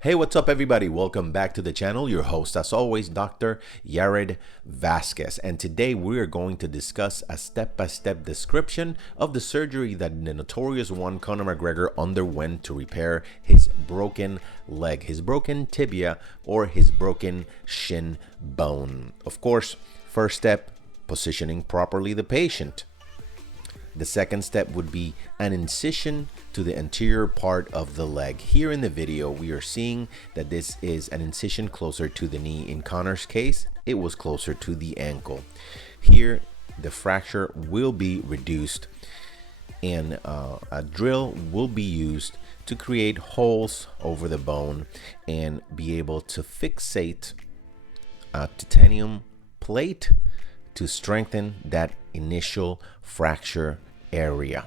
Hey, what's up everybody? Welcome back to the channel. Your host as always, Dr. Yared Vasquez. And today we are going to discuss a step-by-step description of the surgery that the notorious one Conor McGregor underwent to repair his broken leg, his broken tibia, or his broken shin bone. Of course, first step, positioning properly the patient. The second step would be an incision to the anterior part of the leg. Here in the video, we are seeing that this is an incision closer to the knee. In Conor's case, it was closer to the ankle. Here, the fracture will be reduced and a drill will be used to create holes over the bone and be able to fixate a titanium plate to strengthen that initial fracture area.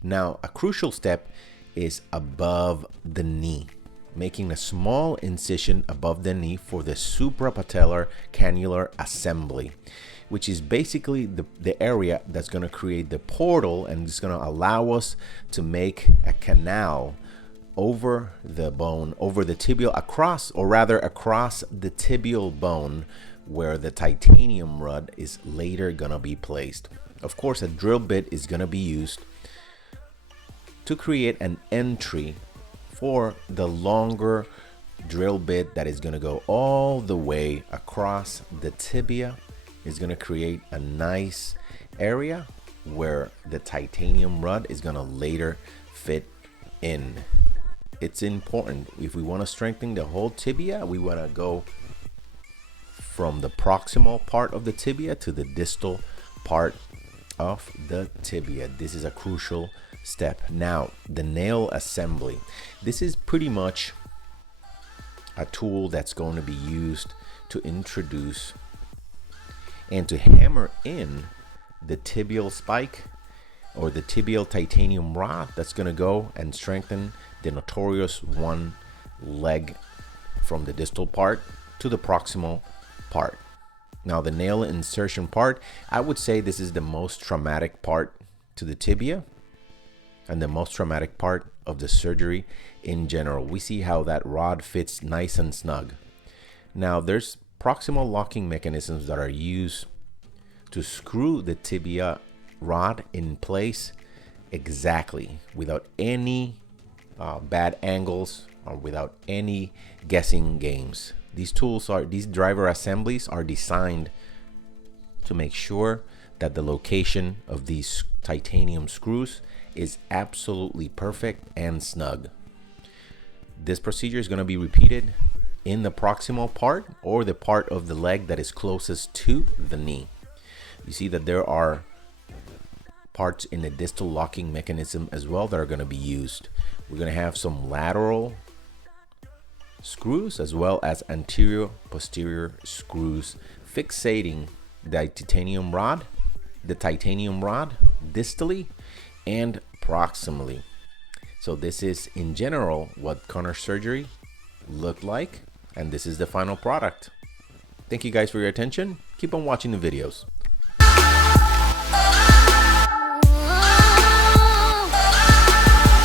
Now, a crucial step is above the knee, making a small incision above the knee for the suprapatellar cannular assembly, which is basically the area that's going to create the portal and it's going to allow us to make a canal over the bone, over the tibial, across the tibial bone, where the titanium rod is later going to be placed. Of course, a drill bit is going to be used to create an entry for the longer drill bit that is going to go all the way across the tibia. Is going to create a nice area where the titanium rod is going to later fit in. It's important. If we want to strengthen the whole tibia, we want to go from the proximal part of the tibia to the distal part of the tibia. This is a crucial step. Now, the nail assembly. This is pretty much a tool that's going to be used to introduce and to hammer in the tibial spike or the tibial titanium rod that's going to go and strengthen the notorious one leg from the distal part to the proximal part. Now, the nail insertion part, I would say this is the most traumatic part to the tibia and the most traumatic part of the surgery in general. We see how that rod fits nice and snug. Now, there's proximal locking mechanisms that are used to screw the tibia rod in place exactly without any bad angles or without any guessing games. These driver assemblies are designed to make sure that the location of these titanium screws is absolutely perfect and snug. This procedure is going to be repeated in the proximal part or the part of the leg that is closest to the knee. You see that there are parts in the distal locking mechanism as well that are going to be used. We're going to have some lateral screws as well as anterior posterior screws fixating the titanium rod distally and proximally. So this is in general what Conor's surgery looked like, and this is the final product. Thank you guys for your attention. Keep on watching the videos.